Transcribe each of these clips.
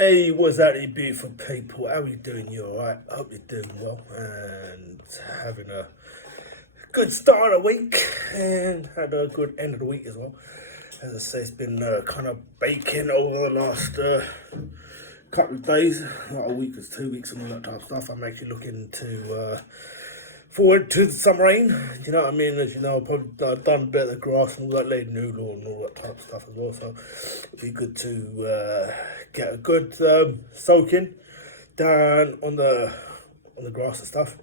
Hey, what's that, you beautiful people? How you doing? You alright? I hope you're doing well and having a good start of the week and had a good end of the week as well. As I say, it's been kind of baking over the last couple of days, like a week or 2 weeks and all that type of stuff. I'm actually looking to forward to some rain. You know what I mean? As you know, I've done a bit of the grass and all that, laid noodle and all that type of stuff as well. So it'd be good to get a good soaking down on the grass and stuff.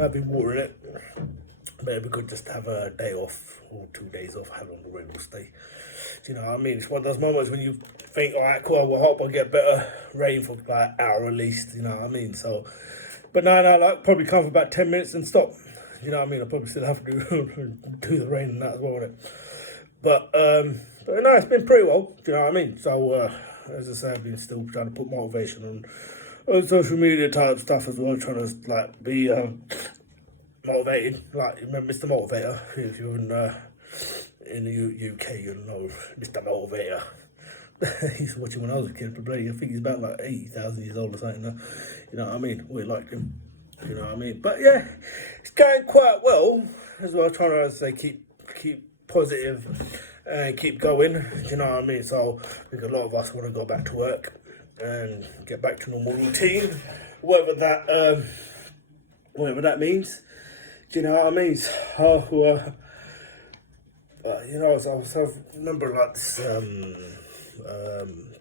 I've been watering it, but it'd be good just to have a day off or 2 days off, how long the rain will stay. Do you know what I mean? It's one of those moments when you think, all right, cool, well, I hope I get better rain for about an hour at least. You know what I mean? So. But no, like probably come for about 10 minutes and stop. You know what I mean? I'll probably still have to do the rain and that as well, wouldn't it? But no, it's been pretty well. Do you know what I mean? So as I say, I've been still trying to put motivation on social media type stuff as well, trying to like be motivated. Like remember Mr. Motivator? If you're in the UK, you'll know Mr. Motivator. He used to watch him when I was a kid, but I think he's about like 80,000 years old or something now. You know what I mean? We liked him. You know what I mean? But yeah, it's going quite well as well. Trying to say keep positive and keep going. You know what I mean? So I think a lot of us want to go back to work and get back to normal routine, whatever that means. Do you know what I mean? So you know, I remember like this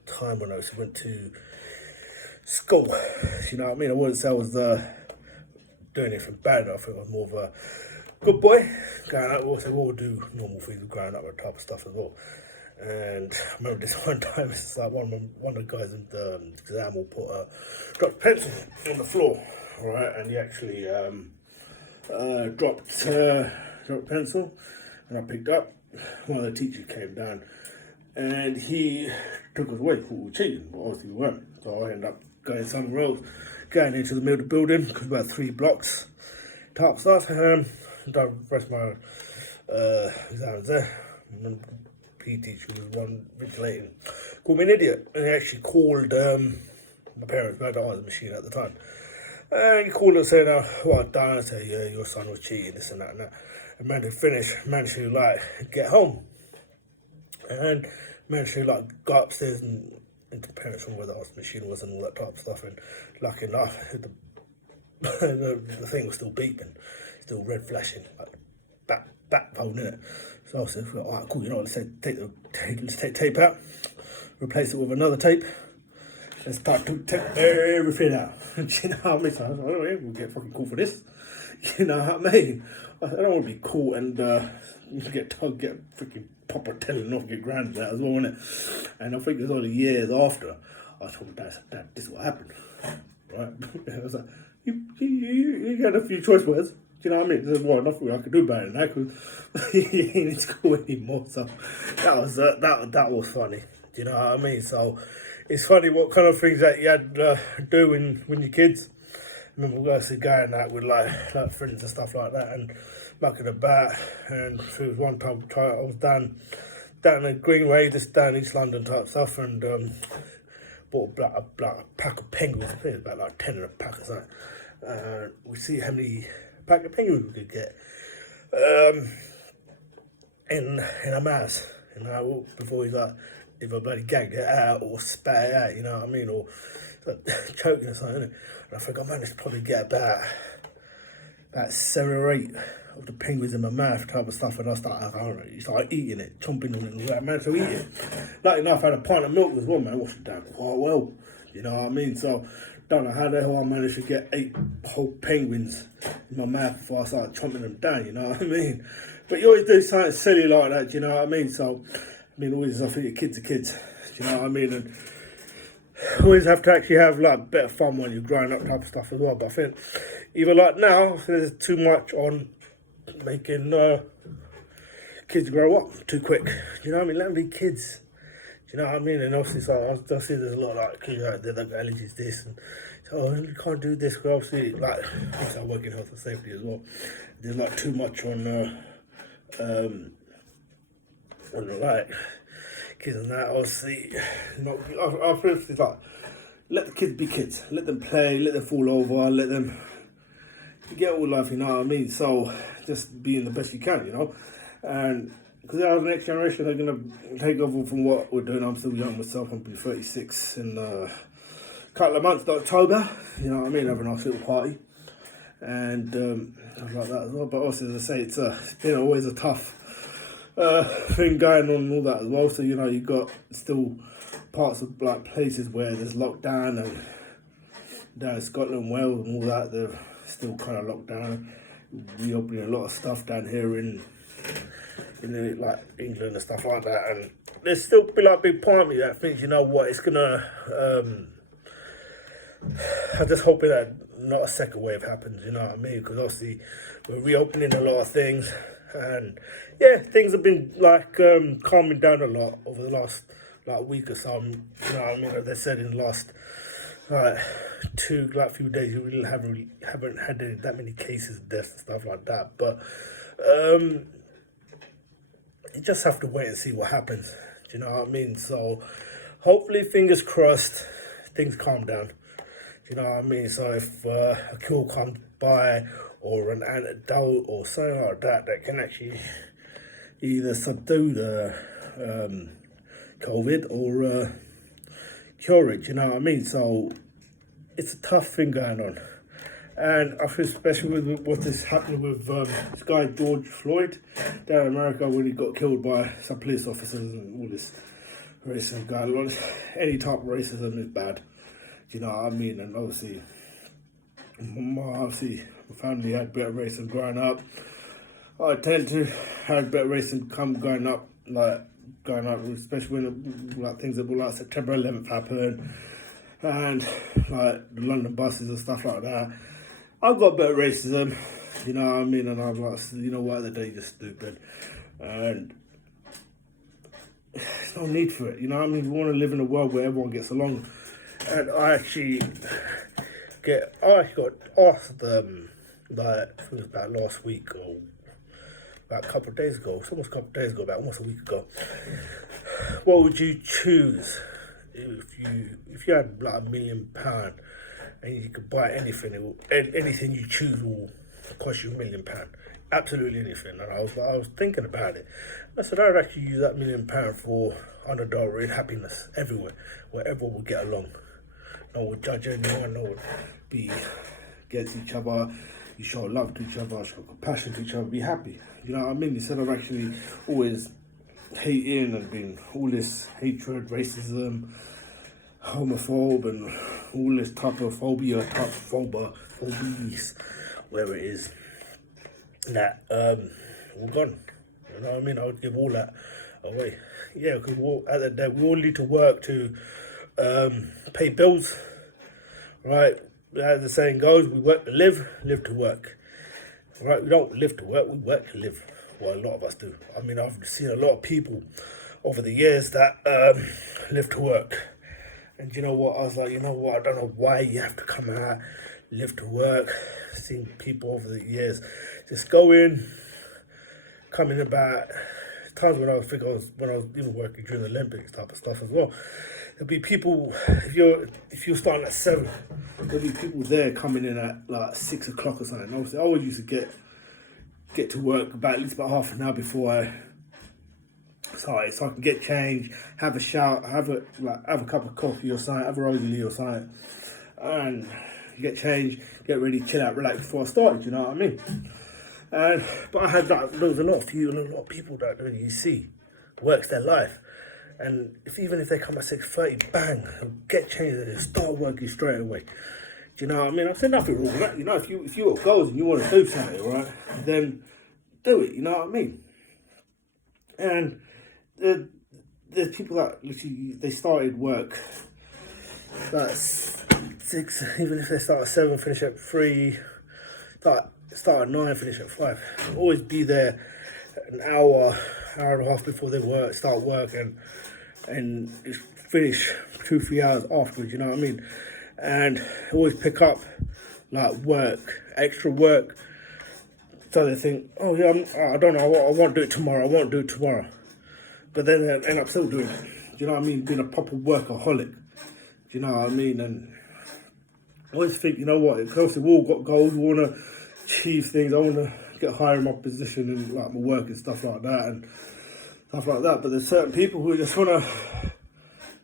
time when I went to school. You know what I mean? I wouldn't say I was doing anything bad. I think I was more of a good boy. Growing up, we all do normal things, growing up and type of stuff as well. And I remember this one time, it's like one of the guys in the exam will dropped a pencil on the floor, right? And he actually dropped a pencil, and I picked up. One of the teachers came down, and he took us away. Thought we were cheating, but obviously we weren't. So I ended up going somewhere else, going into the middle of the building, because about 3 blocks type stuff. Done the rest of my exams there. And the PE teacher was one vigilating, called me an idiot, and he actually called my parents. We had the answer machine at the time, and he called and said, "What I'd done?" I said, "Yeah, your son was cheating, this and that and that." And managed to like get home, and managed to like go upstairs and into the parents' room where the answer machine was and all that type of stuff. And lucky enough, the thing was still beeping, still red flashing, like back phone in it. So I said, all right, cool, you know what, let's take tape out, replace it with another tape, and start to take everything out. Do you know what I mean? So I was like, oh yeah, we'll get fucking caught for this. You know what I mean? I don't want to be caught and get freaking proper telling off, get grounded out as well, innit? And I think it was only years after I told my dad, this is what happened, right? I was like, you had a few choice words. Do you know what I mean? There's well, nothing I could do about it now because he ain't in school anymore. So that was funny. Do you know what I mean? So it's funny what kind of things that you had to do when you're kids. I remember we used to going out with like friends and stuff like that and mucking about. And there was one time I was down the Greenway, just down East London type stuff, and bought a pack of penguins. I think it was about like 10 in a pack or something. We see how many pack of penguins we could get in a mass. You know, before he's like either bloody gagged it out or spat it out, you know what I mean, or like, choking or something. And I think I managed to probably get about 7 or 8 of the penguins in my mouth type of stuff, and I started eating it, chomping on it, and I managed to eat it. Lucky enough, I had a pint of milk as well, man. I washed it down quite well, you know what I mean? So, don't know how the hell I managed to get 8 whole penguins in my mouth before I started chomping them down, you know what I mean? But you always do something silly like that, you know what I mean? So, I mean, always I think kids are kids, you know what I mean? And always have to actually have like a bit of fun when you're growing up type of stuff as well. But I think even like now, there's too much on making kids grow up too quick. Do you know what I mean? Let them be kids. Do you know what I mean? And obviously, so I see there's a lot of like kids out there that got allergies, this, and so you can't do this. Because obviously, like, I work in health and safety as well. There's like too much on like kids and that. Obviously, I feel like let the kids be kids. Let them play, let them fall over, let them get all life, you know what I mean? So just being the best you can, you know? And because the next generation are going to take over from what we're doing. I'm still young myself. I'm be 36 in a couple of months, October. You know what I mean? Having a nice little party. And stuff like that as well. But also, as I say, it's been always a tough thing going on and all that as well. So, you know, you've got still parts of like places where there's lockdown, and down in Scotland, Wales and all that, they're still kind of locked down. Reopening a lot of stuff down here in like England and stuff like that, and there's still be like a big part of me that thinks, you know what, it's gonna I'm just hoping that not a second wave happens, you know what I mean? Because obviously we're reopening a lot of things, and yeah, things have been like calming down a lot over the last like week or so. You know what I mean? As they said in the last like few days, you really haven't had that many cases of deaths and stuff like that. But you just have to wait and see what happens. Do you know what I mean? So hopefully, fingers crossed, things calm down. Do you know what I mean? So if a cure comes by, or an antidote or something like that, that can actually either subdue the COVID or cure it. You know what I mean? So it's a tough thing going on. And I feel especially with what is happening with this guy George Floyd down in America, when he got killed by some police officers and all this racism going on. Any type of racism is bad. Do you know what I mean? And obviously my family had better racism growing up. I tend to have better racism growing up, especially when like things that were like September 11th happened, and like the London buses and stuff like that. I've got better racism, you know what I mean? And I'm like, you know what, they're just stupid. And there's no need for it, you know what I mean? We want to live in a world where everyone gets along. And I actually got asked, like, I think it was about last week or about a couple of days ago, it's almost a couple of days ago, about almost a week ago. What would you choose if you had like £1 million and you could buy anything? Anything you choose will cost you £1 million. Absolutely anything. And I was thinking about it. I said I'd actually use that £1 million for unadulterated happiness everywhere, where everyone would get along. No one would judge anyone. No one would be against each other. You show love to each other, show compassion to each other, be happy. You know what I mean? Instead of actually always hating and being all this hatred, racism, homophobe, and all this type of phobies, whatever it is, that we're gone. You know what I mean? I would give all that away. Yeah, because at the end of the day, we all need to work to pay bills, right? As the saying goes, we work to live, live to work. Right? We don't live to work, we work to live. Well, a lot of us do. I mean, I've seen a lot of people over the years that live to work. And you know what? I was like, you know what? I don't know why you have to come out, live to work. I've seen people over the years just go in, come in about times when I was even working during the Olympics type of stuff as well. There'll be people, if you're starting at 7, there'll be people there coming in at like 6 o'clock or something. Obviously, I always used to get to work at least about half an hour before I started, so I can get changed, have a shower, have a cup of coffee or something, have a rosary or something, and get changed, get ready, chill out, relax before I started. You know what I mean? But I had that. There was a lot of people that you see works their life, and even if they come at 6:30, bang, get changed and start working straight away. Do you know what I mean? I said nothing wrong with that. You know, if you got goals and you want to do something, right, then do it. You know what I mean? And there's people that literally they started work at 6, even if they start at 7, finish at 3, start at 9, finish at 5. Always be there an hour and a half before they start work, and finish 2-3 hours afterwards. You know what I mean? And always pick up like extra work. So they think, oh yeah, I don't know, I won't do it tomorrow. But then they end up still doing it. Do you know what I mean? Being a proper workaholic. Do you know what I mean? And I always think, you know what, obviously we all got goals, we want to achieve things, I want to get higher in my position in like my work and stuff like that, but there's certain people who just want to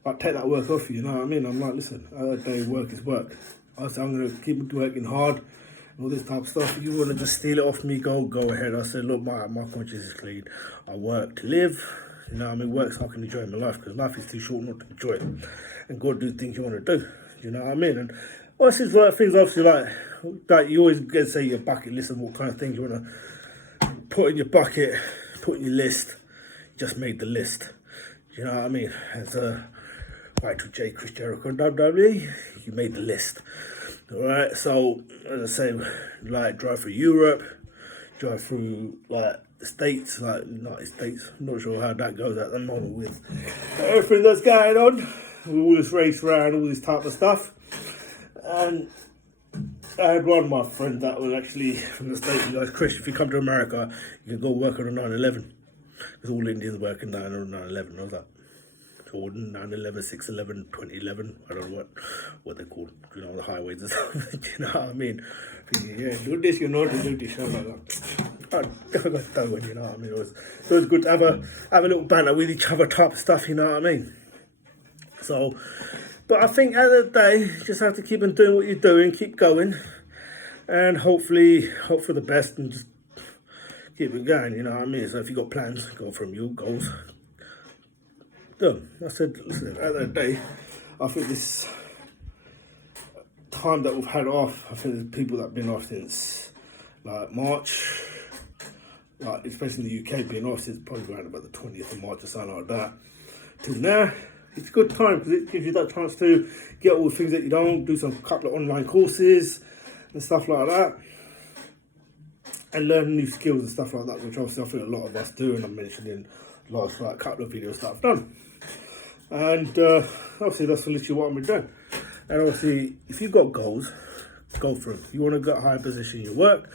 like take that work off you, you know what I mean? I'm like, listen, at the end of the day, work is work. I said, I'm going to keep working hard and all this type of stuff. If you want to just steal it off me, go ahead. I said, look, my conscience is clean. I work to live, you know what I mean? Work so I can enjoy my life, because life is too short not to enjoy it. And go do things you want to do, you know what I mean? And what's these like things, obviously, like you always get to say your bucket list and what kind of things you want to put in your bucket, put in your list. Just made the list, you know what I mean? As Y2J Chris Jericho and WWE, you made the list. Alright, so as I say, like drive through Europe, drive through like the States, like United States. I'm not sure how that goes at the moment with everything that's going on, with all this race around, all this type of stuff. And I had one of my friends that was actually from the States. He goes, Chris, if you come to America, you can go work on a 9/11. Because all Indians working down on 9/11, I was like, Jordan, 9/11, 6/11, 2011, I don't know what they're called, you know, the highways and stuff, do you know what I mean? Thinking, yeah, do this, you know, do this, I'm like, I got going, you know what I mean? It was good to have a little banter with each other type of stuff, you know what I mean? So, but I think at the end of the day, you just have to keep on doing what you're doing, keep going, and hopefully, hope for the best, and just keep it going, you know what I mean? So if you got plans, go from your goals. Done. I said, listen, at the end of the day, I think this time that we've had off, I think there's people that have been off since like March, like especially in the UK, being off since probably around about the 20th of March or something like that. Till now, it's a good time because it gives you that chance to get all the things that you don't, do some couple of online courses and stuff like that, and learn new skills and stuff like that, which obviously I think a lot of us do, and I mentioned in the last like couple of videos that I've done. And obviously that's literally what I'm doing. And obviously, if you've got goals, go for them. You want to get a higher position in your work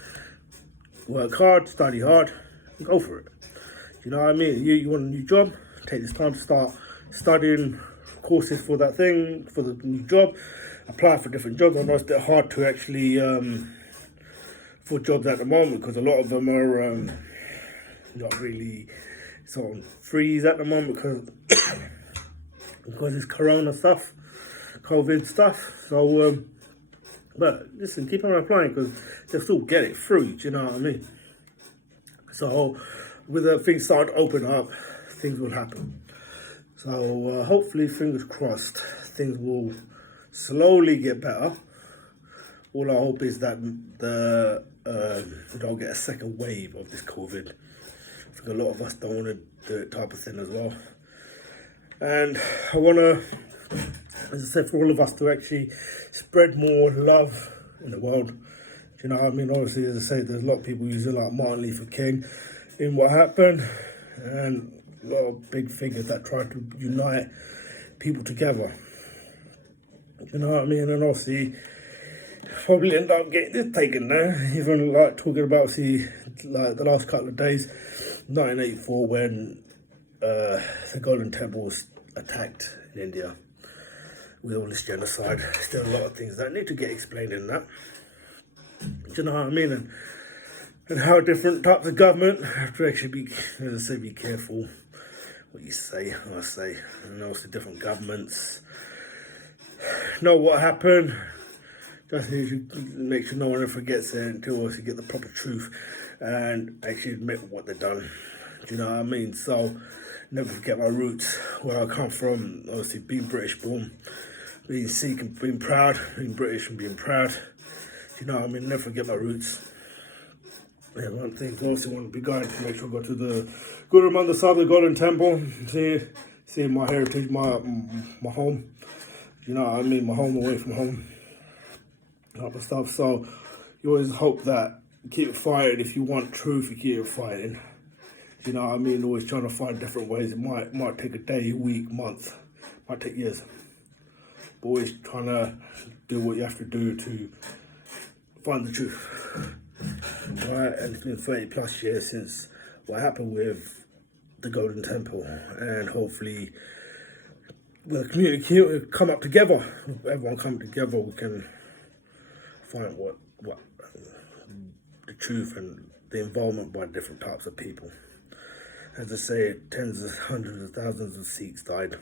hard, study hard, go for it. You know what I mean? You want a new job, take this time to start studying courses for that thing, for the new job, apply for different jobs. I know it's a bit hard to actually for jobs at the moment, because a lot of them are not really sort of freeze at the moment because it's Corona stuff, COVID stuff. So, but listen, keep on applying, because they'll still get it through. Do you know what I mean? So, with things starting to open up, things will happen. So, hopefully, fingers crossed, things will slowly get better. All I hope is that we don't get a second wave of this COVID. I think a lot of us don't want to do it type of thing as well. And I want to, as I said, for all of us to actually spread more love in the world. Do you know what I mean? Obviously, as I say, there's a lot of people using like Martin Luther King in what happened, and a lot of big figures that tried to unite people together. You know what I mean? And obviously, probably end up getting this taken now. Even like talking about, see, like the last couple of days, 1984, when the Golden Temple was attacked in India with all this genocide. Still a lot of things that need to get explained in that. Do you know what I mean? And how different types of government have to actually be, as I say, be careful what you say, I say. And also different governments know what happened. Just need to make sure no one ever forgets it until you get the proper truth and actually admit what they've done. Do you know what I mean? So, never forget my roots, where I come from. Obviously, being British born, being Sikh and being proud, being British and being proud. Do you know what I mean? Never forget my roots. Yeah, one thing I also want to be going to make sure I go to the good on the side of the Golden Temple, see my heritage, my home. You know what I mean? My home away from home. Type of stuff. So you always hope that you keep it fighting. If you want truth, you keep it fighting. You know what I mean? Always trying to find different ways. It might take a day, week, month, might take years. But always trying to do what you have to do to find the truth. Right, and it's been 30 plus years since what happened with the Golden Temple, and hopefully the community come up together. If everyone come together, we can find what the truth and the involvement by different types of people. As I say, tens of hundreds of thousands of Sikhs died,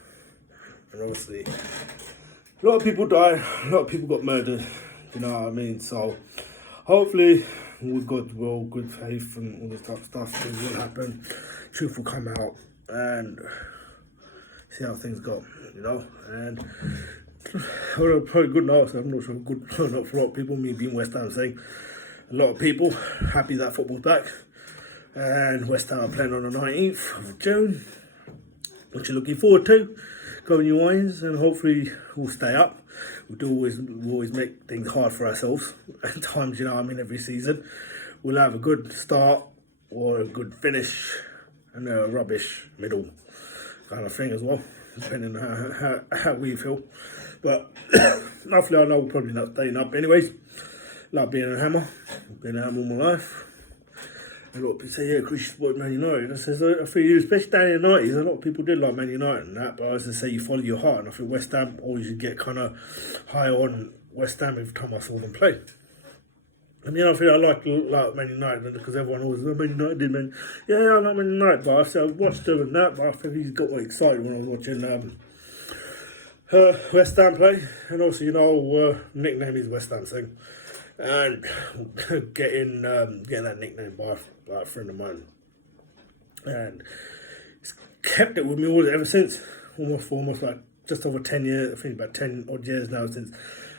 and obviously a lot of people died, a lot of people got murdered. You know what I mean? So hopefully, with God's will, good faith, and all this type of stuff, things will happen. Truth will come out, and see how things go. You know, and probably good news. I'm not sure good enough for a lot of people. Me being West Ham, saying a lot of people happy that football's back. And West Ham are playing on the 19th of June, which you're looking forward to. Going your wines, and hopefully we'll stay up. We always make things hard for ourselves at times, you know what I mean, every season. We'll have a good start or a good finish and a rubbish middle kind of thing as well, depending on how we feel. But hopefully I know we're probably not staying up anyways. Like being a Hammer. Been a Hammer all my life. A lot of people say, yeah, Chris, you support Man United. I says, I feel you, especially down in the 90s, a lot of people did like Man United and that, but as I say, you follow your heart, and I think West Ham always get kind of high on West Ham every time I saw them play. I mean, I feel I like Man United because everyone always, oh, Man United did, man. Yeah, I like Man United, but I said, I watched them and that, but I think he got excited when I was watching West Ham play, and also, you know, nickname is West Ham thing. And getting that nickname by a friend of mine, and it's kept it with me ever since. Almost like just over 10 years. I think about 10 odd years now since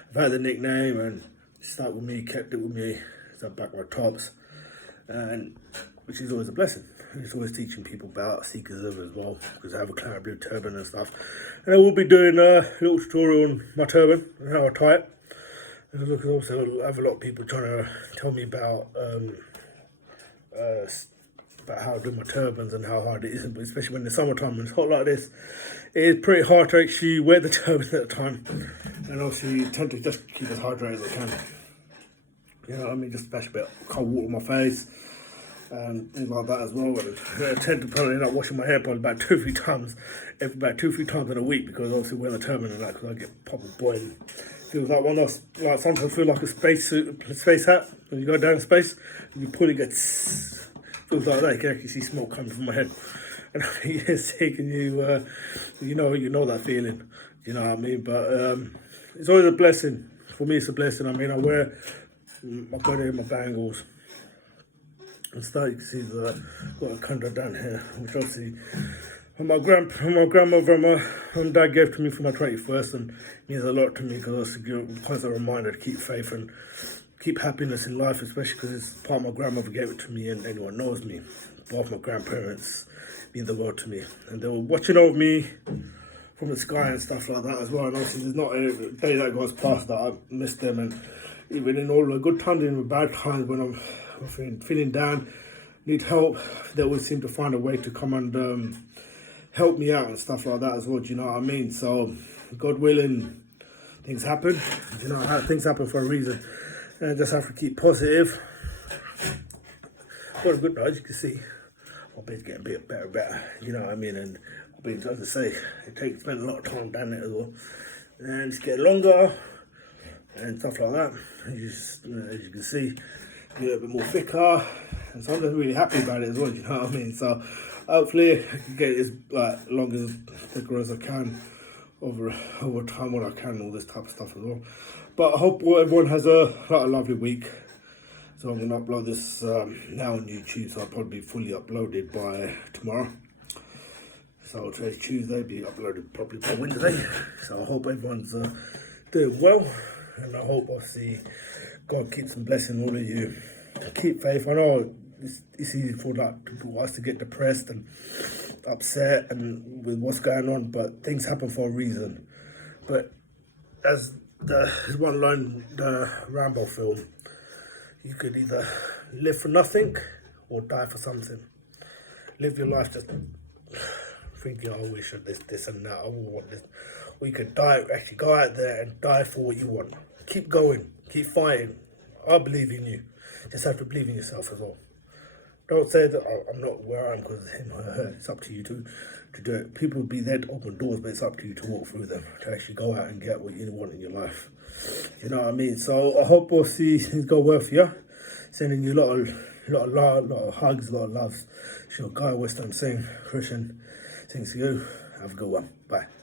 I've had the nickname, and it started with me, kept it with me. So I back my tops, and which is always a blessing. It's always teaching people about Sikhism as well, because I have a cloud blue turban and stuff. And I will be doing a little tutorial on my turban and how I tie it. Because also I have a lot of people trying to tell me about how to do my turbans and how hard it is, but especially when the summertime when it's hot like this, it is pretty hard to actually wear the turban at the time. And also you tend to just keep as hydrated as I can. You know what I mean? Just splash a bit of cold water on my face and things like that as well. And I tend to probably end up washing my hair probably about 2-3 times, about 2-3 times in a week, because obviously wearing the turban and that, because I get proper boiling. Feels like one of those, like sometimes feel like a space hat when you go down in space and you pull it, gets feels like that. You can actually see smoke coming from my head, and you're sick, and you know that feeling. You know what I mean? But it's always a blessing for me. It's a blessing. I mean, I wear my body and my bangles and stuff. You can see got a kanda down here, which obviously. My grandmother and my dad gave to me for my 21st, and means a lot to me because it's a constant reminder to keep faith and keep happiness in life, especially because it's part of my grandmother gave it to me, and anyone knows me. Both my grandparents mean the world to me, and they were watching over me from the sky and stuff like that as well. And obviously there's not a day that goes past that I miss them, and even in all the good times and the bad times when I'm feeling down, need help, they always seem to find a way to come and help me out and stuff like that as well, do you know what I mean? So, God willing, things happen. You know how things happen for a reason. And I just have to keep positive. Got a good night, as you can see. My bed's getting a bit better, you know what I mean? And I've been, as I say, spend a lot of time down there as well. And it's getting longer and stuff like that. As you can see, a little bit more thicker. And so I'm just really happy about it as well, do you know what I mean? So, hopefully I can get it as long as thicker as I can over time when I can, all this type of stuff as well. But I hope everyone has a lovely week. So I'm gonna upload this now on YouTube, so I'll probably be fully uploaded by tomorrow. So today's Tuesday, be uploaded probably by Wednesday. So I hope everyone's doing well, and I hope obviously God keeps and blessing all of you. Keep faith. I know it's easy for us to get depressed and upset and with what's going on, but things happen for a reason. But as there's one line in the Rambo film, you could either live for nothing or die for something. Live your life just thinking, I wish of this and that, I want this. Or you could die, actually go out there and die for what you want. Keep going, keep fighting. I believe in you. Just have to believe in yourself as well. Don't say that I'm not where I am because it's up to you to to do it. People would be there to open doors, but it's up to you to walk through them, to actually go out and get what you want in your life. You know what I mean? So I hope we'll see things go well for you. Sending you a lot of love, a lot of hugs, a lot of love. It's your guy Western saying, Christian, thanks to you. Have a good one. Bye.